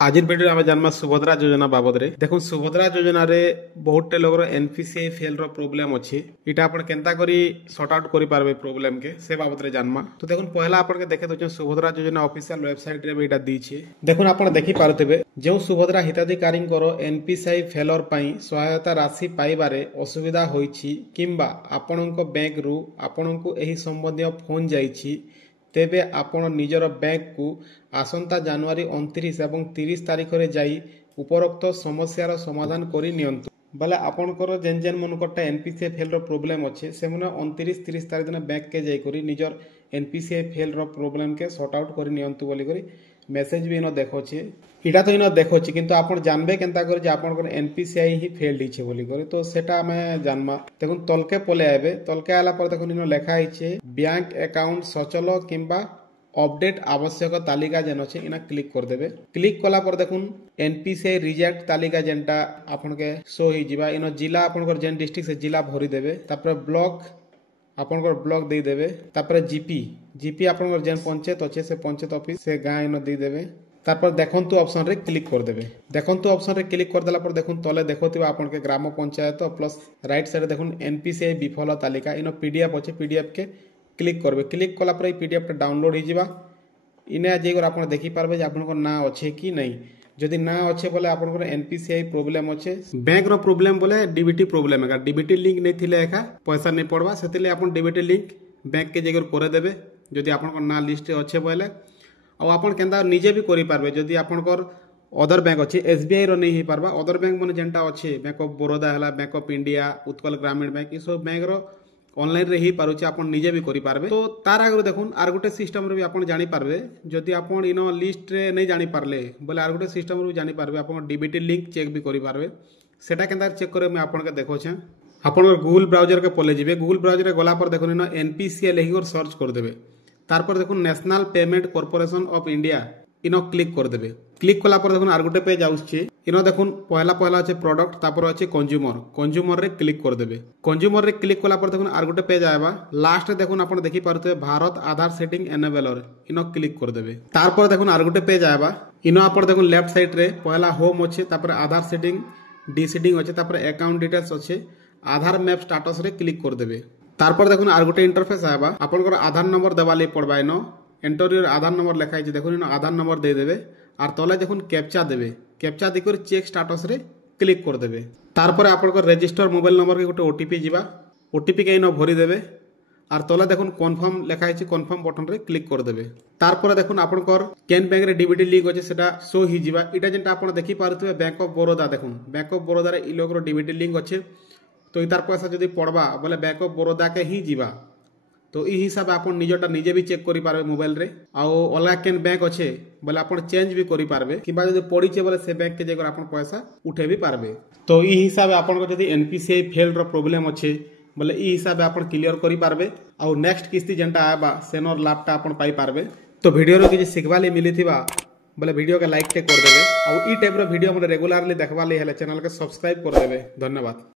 आज भिडियो आम जाना सुभद्रा योजना बाबद रे देखो सुभद्रा योजना रे बहुत टे लोगर एनपीसीआई फेल रो प्रॉब्लम अच्छी इटा अपन केंता करी सॉर्ट आउट करि पारबे प्रॉब्लम के से बाबद रे जानमा। तो देखो पहला अपन के देखे दो सुभद्रा योजना ऑफिशियल वेबसाइट रे भी इटा दी छे। देखो अपन देखि पारथबे जो सुभद्रा हिताधिकारी एनपीसीआई फेलर पई सहायता राशि पाइबारे असुविधा होईछि किंबा आपणक बैंक रु आपणक एही संबंधी फोन जाईछि तेबे आपण निजर बैंक को आसंता जनवरी 29 एवं 30 तारीख रे जाई उपरोक्त समस्यार समाधान करि नियंतु बोले आपणकर जेन जेन मनकटा एनपीसीआई फेल रो प्रॉब्लम अच्छे से 29-30 तारीख दिन बैंक के जाई करी निजर एनपीसीआई फेल रो प्रॉब्लम के सॉर्ट आउट करि नियंतु बोली करी मेसेज भी इनो देखोछि। इटा तो इनो देखोछि किंतु आपण जानबे केनता करी जे आपणकर एनपीसीआई ही फेल्ड हिचे बोली करी तो सेटा हमें जानमा। देखुन तलके पले आबे तलके आला पर देखुन इनो लेखा हिचे बैंक अकाउंट सचल किंबा अपडेट आवश्यक तालिका जेन अच्छे इना क्लिक कर देबे। क्लिक कला पर देखुन एनपीसीआई रिजेक्ट तालिका जेनटा आपन के शो ही जिबा इनो जिला आपनकर जेन डिस्ट्रिक्ट से जिला भरी देबे तापर ब्लॉक आपनकर ब्लॉक दे देबे तापर जीपी आपनकर जेन पंचायत अच्छे से पंचायत ऑफिस से गाँ इनो दे देबे तापर देखंतु ऑप्शन रे क्लिक कर देबे। देखंतु ऑप्शन रे क्लिक कर देला पर देखुन तले देखोतिबा आपन के ग्राम पंचायत प्लस राइट साइड देखुन एनपीसीआई विफल तालिका इनो पीडीएफ अच्छे पीडीएफ के क्लिक करबे। क्लिक कला पर पीडीएफ डाउनलोड हो जावा इने जेगर आप देखि पारबे जे आपन ना अच्छे कि नहीं जदि ना अच्छे बोले आपन एनपीसीआई प्रॉब्लम अच्छे बैंक रो प्रॉब्लम बोले डीबीटी प्रॉब्लम है डीबीटी लिंक नहीं थिले एका पैसा नहीं पड़वा सेतिले आपन डीबीटी लिंक बैंक के जेगर करे देबे जदि आपन ना लिस्ट अच्छे बोले आ आपन केंदा निजे भी करि पारबे जदि आपनकर अदर बैंक अच्छे एसबीआई रो नहीं हो पारबा अदर बैंक माने जेंटा अच्छे बैंक ऑफ बड़ौदा हला बैंक ऑफ इंडिया उत्कल ग्रामीण बैंक ई सब बैंक रो ऑनलाइन रे ही पारुचे आपन निजे भी करि पारबे। तो तार आगु देखुन आर गुटे सिस्टम रे भी आपन जानि पारबे जदि आपन इनो लिस्ट रे नहीं जानि पारले बोले आर गुटे सिस्टम रे भी जानि पारबे आपन डीबीटी लिंक चेक भी करि पारबे। सेटा केंदा चेक करे मैं आपन के देखो छे आपन गूगल ब्राउजर के पले जिबे गूगल ब्राउजर रे गला पर देखुन इनो एनपीसीआई लेखि कर सर्च कर देबे तार पर देखुन national payment corporation of India Eno click कर देबे। क्लिक कला पर देखुन आर गुटे पेज आउछे इनो देखुन पहला पहला अच्छे प्रोडक्ट तापर अच्छे कंज्यूमर रे क्लिक कर देबे। कंज्यूमर रे क्लिक कला पर देखुन आर गुटे पेज आएबा लास्ट देखुन आपण देखि पारते भारत आधार सेटिंग एनेबलर इनो क्लिक कर देबे। तार पर देखुन आर गुटे पेज आएबा इनो आपण देखुन लेफ्ट साइड रे पहला होम अच्छे तापर आधार सेटिंग डी सेटिंग अच्छे तापर अकाउंट डिटेल्स अच्छे आधार मैप स्टेटस रे क्लिक कर देबे। तार पर देखुन आर गुटे इंटरफेस आएबा आपनकर आधार नंबर देवाले पड़बा इनो एंटर योर आधार नंबर लिखाई छे देखुन इनो आधार नंबर दे देबे आर तले देखुन कैप्चा देबे कैप्चा देकर चेक स्टेटस रे क्लिक कर देबे। तार पर आपनकर रजिस्टर मोबाइल नंबर के गोटे ओटीपी जिबा ओटीपी के इनो भरी देबे आर तले देखुन कन्फर्म लिखाई छे कन्फर्म बटन रे क्लिक कर देबे। तार पर देखुन आपनकर केन बैंक रे डीबीटी लिंक होचे सेटा शो ही जिबा इटा जेंटा आपण देखि पारुथबे बैंक ऑफ बड़ौदा देखुन बैंक ऑफ बड़ौदा रे इ लोग रो डीबीटी लिंक होचे तो इतार पैसा जदि पड़वा बोले बैंक ऑफ बड़ौदा के ही जिबा तो ई हिसाब आप निजटा निजे भी चेक करि पारबे मोबाइल रे आउ अलगा केन बैंक अच्छे बोले आप चेंज भी करि पारबे किबा जदि पड़ीचे बोले से बैंक के जगह आप पैसा उठे भी पारबे। तो ई हिसाब आपन को जदि एनपीसीआई फेल रो प्रॉब्लम अच्छे बोले ई हिसाब आप क्लियर करि पारबे आउ नेक्स्ट किस्ती जेंटा आबा सेनर लाभटा आप पाई पारबे। तो वीडियो रो किछि सिखबा ले मिलिथिबा बोले वीडियो के लाइक टे कर देबे आउ ई टाइप रो वीडियो हम रेगुलरली देखबा ले हेले चैनल के सब्सक्राइब कर देबे। धन्यवाद।